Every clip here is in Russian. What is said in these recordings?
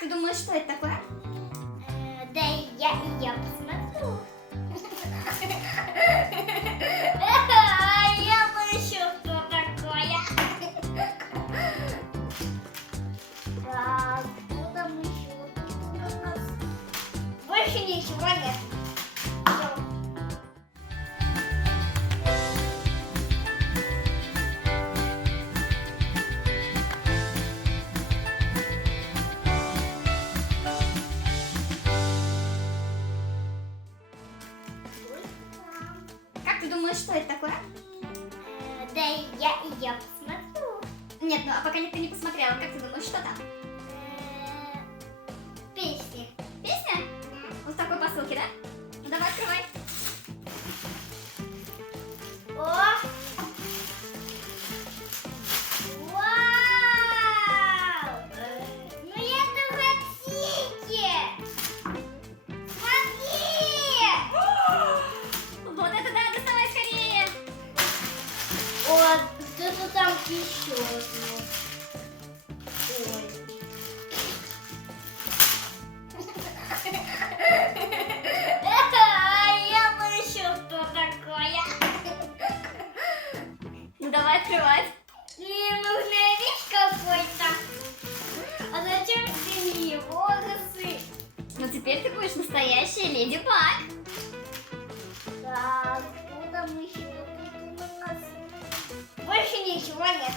Как ты думаешь, что это такое? Да я посмотрю. Я слышу, что такое. Так, что там еще? У нас больше ничего нет. Всё. Как ты думаешь, что это такое? Да я посмотрю. Нет, ну а пока ты не посмотрела, как ты думаешь, что там? Песни. Песня? Вот в такой посылке, да? Ну давай, открывай. О! Вау! Ну это хотите! Смотри! Вот это да, доставай скорее. Вот, что-то там еще одно. Ой. Я слышу, что такое. Ну давай открывать. Мне нужная вещь какой-то. А зачем синие волосы? Ну теперь ты будешь настоящая леди Баг. Так, что там еще тут у нас? Больше ничего нет.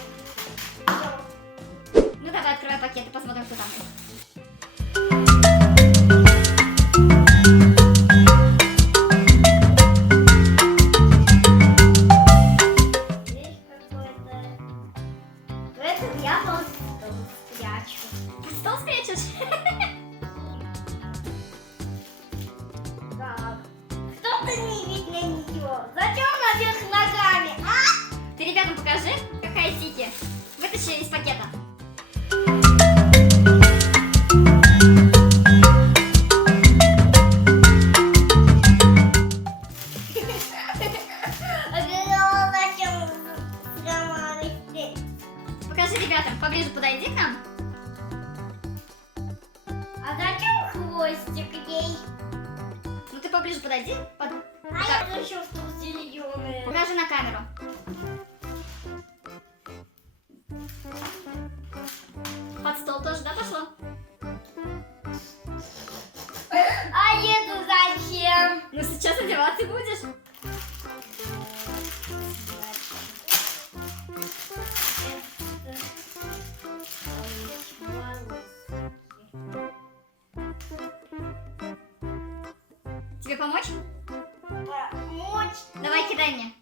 Всё. Ну давай открывай пакет и посмотрим, что там есть. Здесь какой-то. В этом я вот спрячу. Стол спрячешь? Так. Что-то не видно ничего. Зачем наверх ногами? А? Ты ребятам покажи, какая сики. Вытащи из пакета. Зачем сломалась дверь? Покажи ребятам, поближе подойди к нам. А зачем хвостик ей? Ну ты поближе подойди. А я слышу, что зеленый. Покажи на камеру. Под стол тоже, да, пошло? А еду зачем? Ну сейчас одеваться будешь. Тебе помочь? Помочь? Давай, кидай мне.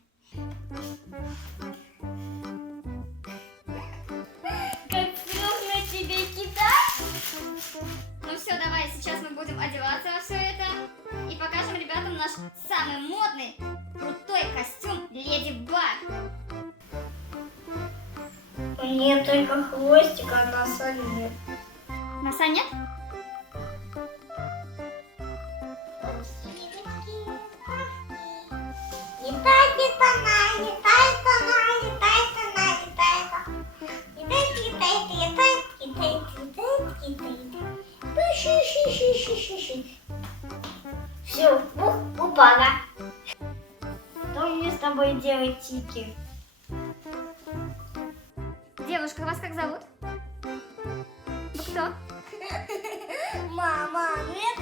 Как трудно тебе кидать? Ну все, давай, сейчас мы будем одеваться во все это. И покажем ребятам наш самый модный, крутой костюм Леди Баг. Нет, только хвостик, а носа нет. Носа нет? Все, упала. Что мне с тобой делать, Тики? Девушка, вас как зовут? Вы кто? Мама, ну это